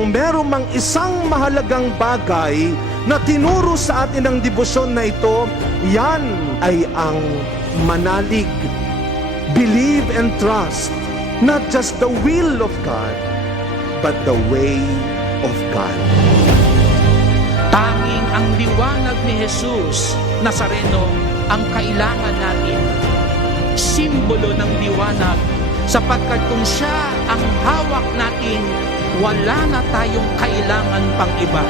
kung meron mang isang mahalagang bagay na tinuro sa atin ng debosyon na ito, yan ay ang manalig. Believe and trust, not just the will of God, but the way of God. Tanging ang liwanag ni Jesus Nazareno ang kailangan natin. Simbolo ng liwanag sapagkat kung siya ang hawak natin, wala na tayong kailangan pang iba.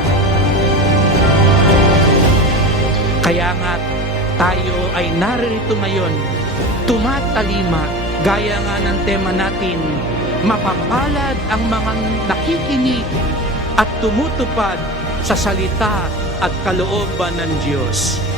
Kaya nga tayo ay naririto ngayon, tumatalima, gaya nga ng tema natin, mapapalad ang mga nakikinig at tumutupad sa salita at kalooban ng Diyos.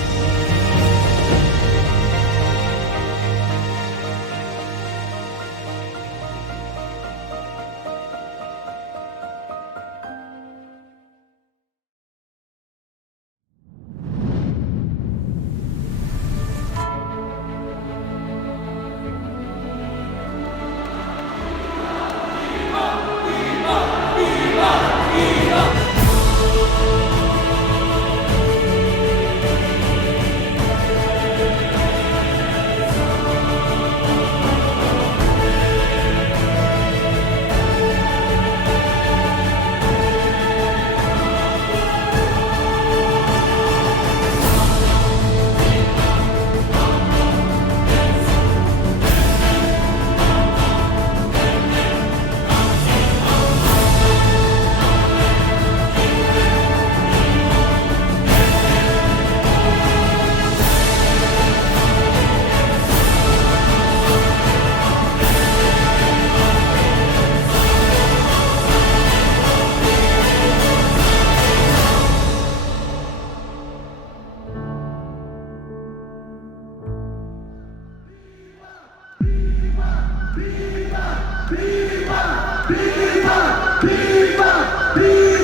Viva! Beep!